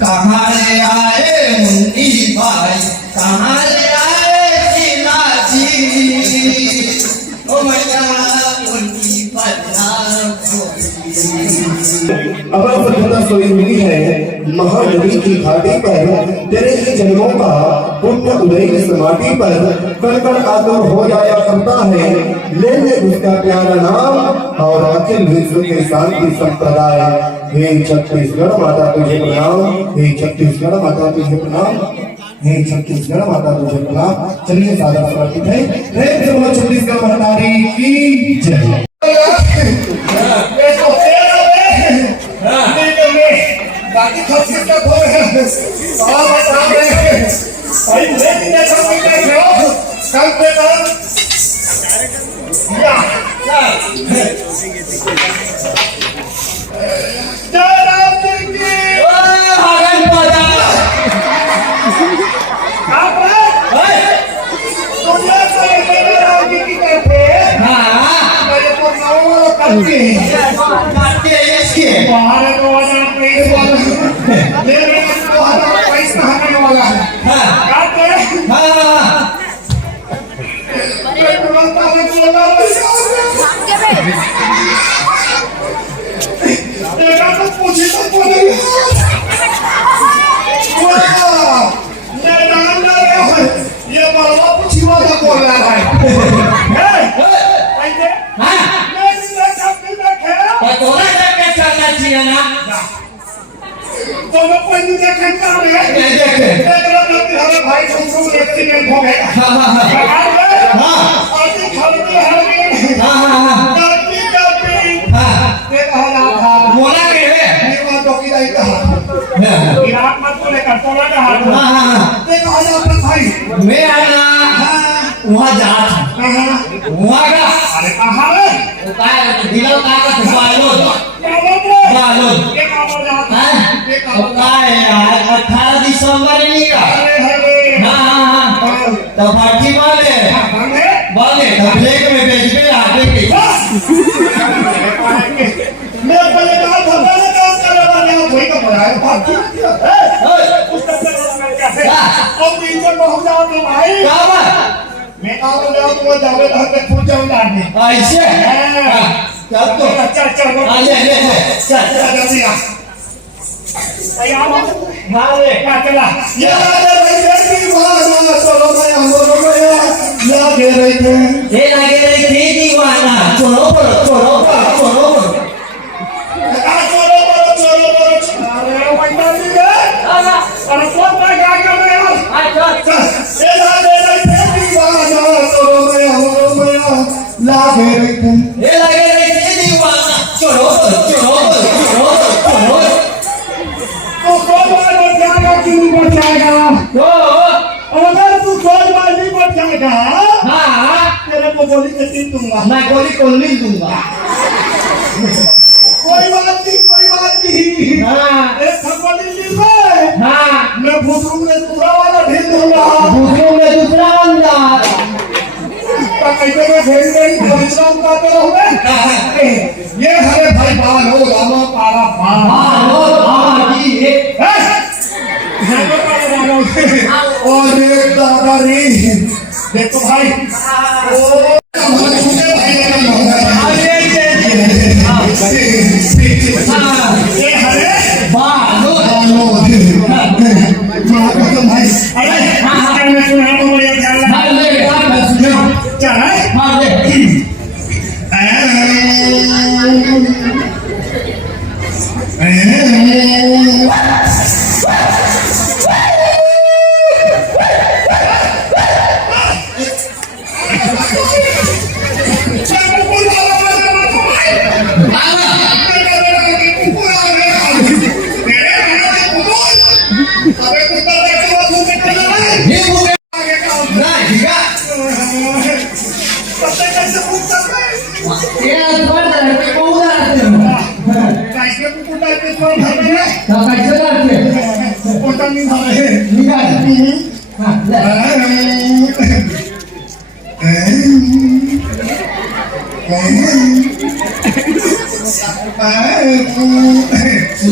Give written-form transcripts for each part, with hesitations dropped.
कहाँ ले आए मुन्नी भाई, कहाँ ले आए जिलाजी, ओ मैया मुन्नी अगर सभ्यता सोई हुई है महानदी की घाटी पर, तेरे ही जन्मों का पुण्य उदय इस माटी पर कण कण आतुर हो जाया करता है। ले ले उसका प्यारा नाम और अखिल विश्व के शांति संप्रदाय। हे छत्तीसगढ़ माता तुझे प्रणाम, हे छत्तीसगढ़ माता तुझे प्रणाम, हे छत्तीसगढ़ माता तुझे प्रणाम। चलिए सादर समर्पित है। छत्तीसगढ़ महतारी की जय। बाकी खर्चे का खोल है और बता रहे हैं भाई लेकिन ऐसा कोई नहीं हो कल पे कल या जय राम जी की हरण पदा आप दुनिया से मेरे राम जी की कहते मेरे को नौ करके इसके बाहर तो आना मेरे को हमारा पैसा आने वाला है काटे ये तुरंत आने वाला है देखा तो पूछी तो बोलेंगे ये नाम ना रहे ये बाबा पूछी वाला बोल रहा है ऐसे मैं नहीं देखे तोरा देख चलना चाहिए ना दोनों कोई नहीं देखे कर रहे हैं नहीं देखे तेरा नाम हमारे भाई को एक्सीडेंट हो गया हां आदि खड़के हैं काटी ये कहना था बोला के ये बात तो की नहीं कहा इराक मत बोले कर तोड़ा का हाथ ये कहना था भाई मैं आना वहां जा वहां का अरे कहां है वो काय दिलो का बालो बालो ये काम हो जाता है अब काय यार 18 दिसंबर नहीं का हां तो पार्टी वाले बोले तो ब्लैक में बेचबे आगे के मैं पहले काम भगवान काम करे वाले हो कोई का बनाए पार्टी उस तक कैसे अब दिन में पहुंच जाओ तो भाई क्या बात मैं काम जाऊं तो जावे घर पे पूछ जाऊं जाने ऐसे चल तो चल चल ले चल जल्दी आ तैयार हो मारे क्या चला ये राजा भाई बेटी दीवाना चलो मैं हमरो गया लगे रही थे ये लगे रही थी दीवाना छोड़ो चलो अरे पैसा नहीं है अरे कौन का क्या कर रहे हो अच्छा ये लगे रही थे दीवाना चलो मैं हमरो गया लगे रही थे ये लगे रही थी दीवाना छोड़ो तो कौन बचाएगा कि नहीं बचाएगा अगर तू खोजबाजी बचाएगा हाँ तेरे को गोली के तीन दूंगा मैं गोली को नहीं दूंगा कोई बात नहीं हाँ एक खगोली ली हाँ मैं भूतरू में दूसरा वाला ढील दूंगा दूसरों में दूसरा बंदा कैसे में भेज गई परिश्रम करते रहोगे ये हरे भाई बालो रामा पारा बालो जी और एक दादारी देखो भाई ओ हमारे छोटे भाई का नाम है ये हरे बालो भाई अरे मैं सुना तो ये ख्याल मार ले मैं सुनो क्या है मार ले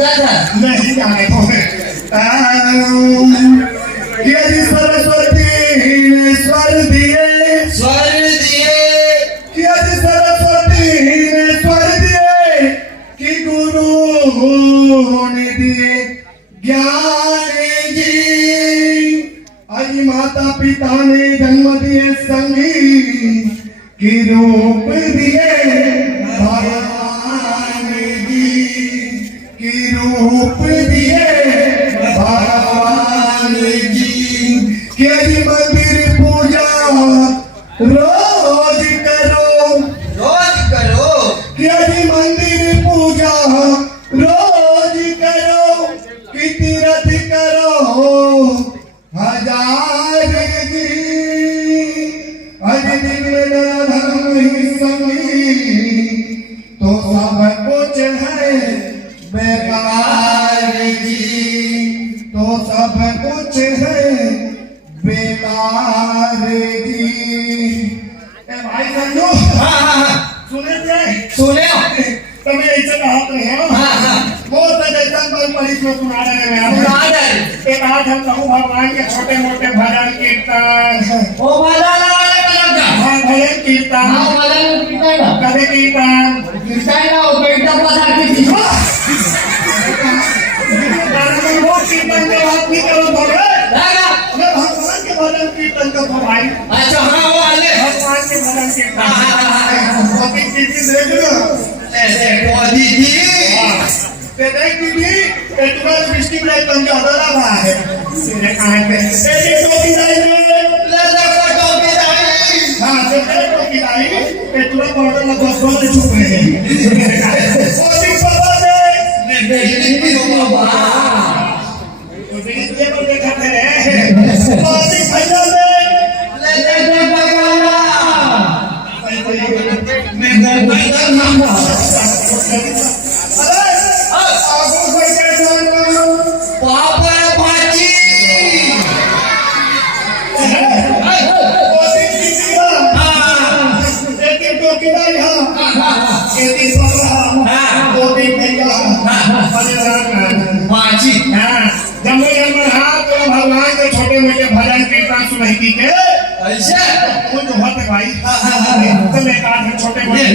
किधर था नहीं जाने को यदि सरस्वती ने स्वर दिए यदि सरस्वती ने स्वर दिए कि गुरु ने दिए ज्ञान जी आज माता पिता ने जन्म दिए संगीत की रूप दिए भगवान जी की रूप दिए भगवान जी के मंदिर पूजा रोज करो के मंदिर पूजा रोज करो कि तीर्थ करो हजार जी आज दिन में धर्म ही संगी तो सब कुछ है बेकार जी तो सब कुछ है बेकार जी ए भाई संजू सुने थे તમે ऐसे कहा रहे हो वो तो जैसा पर पुलिस में सुनाने में एक हाथ हम कहूँ भगवान के छोटे मोटे भजन कीर्तन भजन कीर्तन कभी कीर्तन वो कीर्तन के बात नहीं करो थोड़े मैं भगवान के भजन कीर्तन का भाई भगवान के भजन कीर्तन देख लो डिस्ट्रिक्ट लाइट बन जाता रहा है छुप रहे हैं भगवान के छोटे मोटे भजन कीर्तन सुनती के वो जो होते भाई छोटे मोटे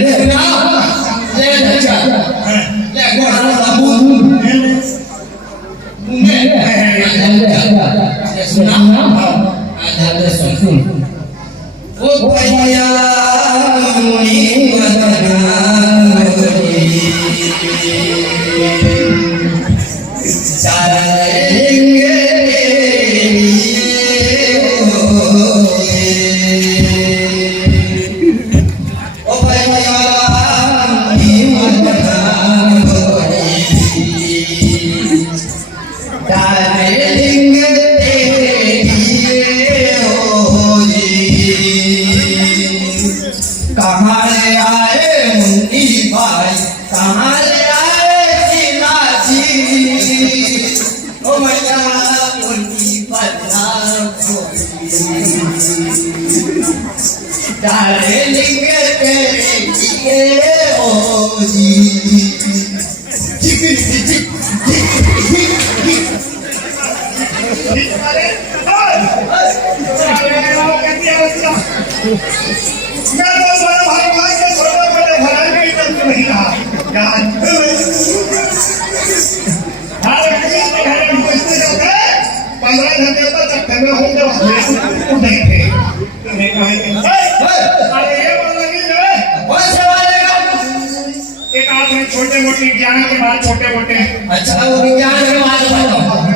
छोटे मोटे ज्ञान के बाद छोटे मोटे अच्छा वो विज्ञान के बाद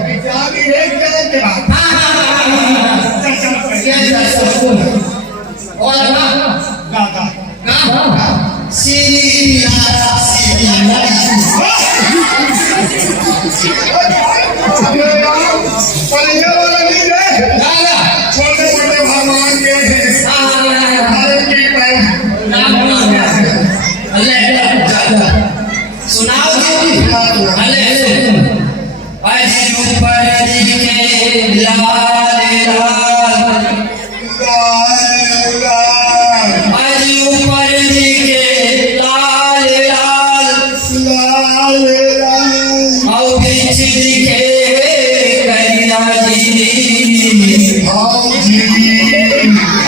विज्ञान की एक जगह के बाद छोटे मोटे भगवान के सुनाओ अरे ऊपर और भाऊजी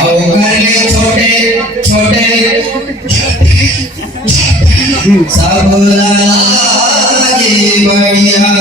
और घर के छोटे छोटे सब लागे बढ़िया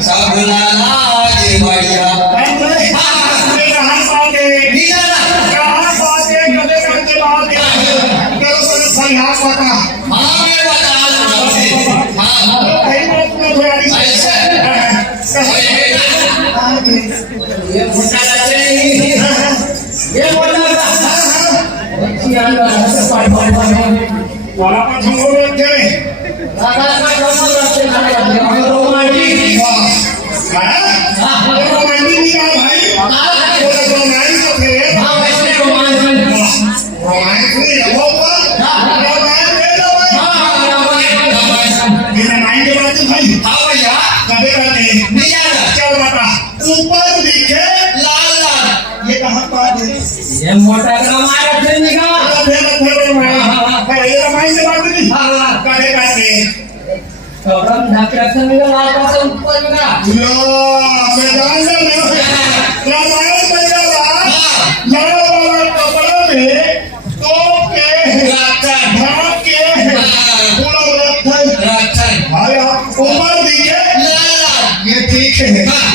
सब लागे बढ़िया ये मोटा वाला पर हम लोग रखे ऊपर दिखे लाल लाल ये कहाँ बात है ये मोटा हमारा ट्रेनिंग का ये रामायण से बात नहीं करे काटे तो हम ढाकरक्षण में लाल का ऊपर में ना लो मैदान में रामायण में लाल वाला कपड़ा में तो के ढाक के पूरा रखन भाई ऊपर दिखे ये ठीक है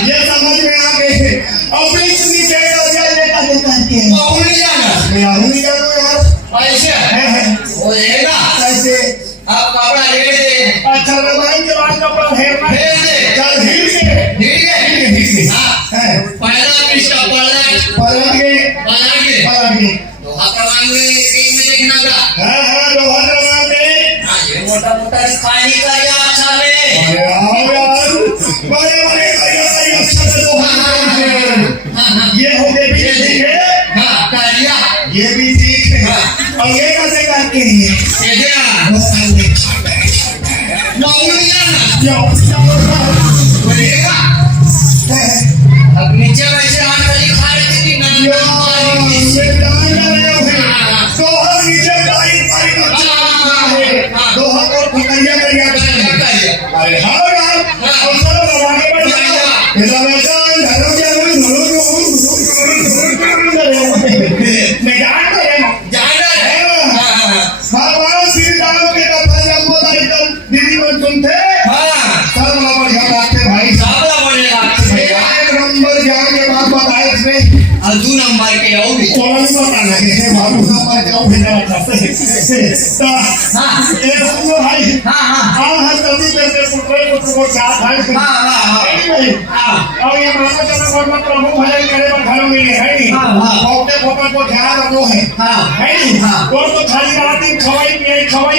ये समझ में आ गए अपनी नीचे कर दिया ये करके नहीं जाना मैं नहीं जानू यार ऐसे हो जाएगा कैसे आप कपड़ा ले दे अच्छा रमाई के बाद कपड़ा फेर दे चल हिल के हां पहला किसका पलट के लोहा कमाएंगे एक में देखना का हां लोहा रमाते हां ये मोटा मोटा खाने का या अच्छा ले अरे आओ यार बड़े अच्छा लोहा ये हो गए भी ठीक है हां कालिया ये भी ठीक है और ये कैसे करके है ये क्या मामूली जाना बोलेगा अब नीचे वैसे हाथ वाली खा रही थी ना अरे हाँ यार अवसर लगाने पर भगवान श्री राम के कथा जब दीदी में तुम थे सब बढ़िया बात है भाई एक नंबर ज्ञान के बाद बताए इसमें दो नंबर के और भी कौन बताना है बाबू नंबर जाओ भेजा करते ये सुनो भाई हाँ जल्दी करके पुत्र को साथ है और ये माता चंद्र वर्मा प्रभु भजन करे पर घर में है नहीं भोपते भोपत को ध्यान रखो है नहीं और तो खाली रात दिन खवाई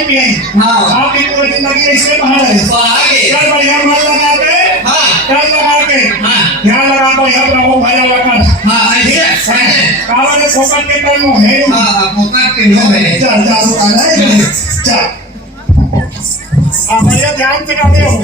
पिए आपकी पूरी जिंदगी इससे बाहर है चल बढ़िया मन लगा के ध्यान लगा तो यहाँ प्रभु भजन लगा काला ने फोकट के टाइम है चल चल आप भैया ध्यान से गाते हो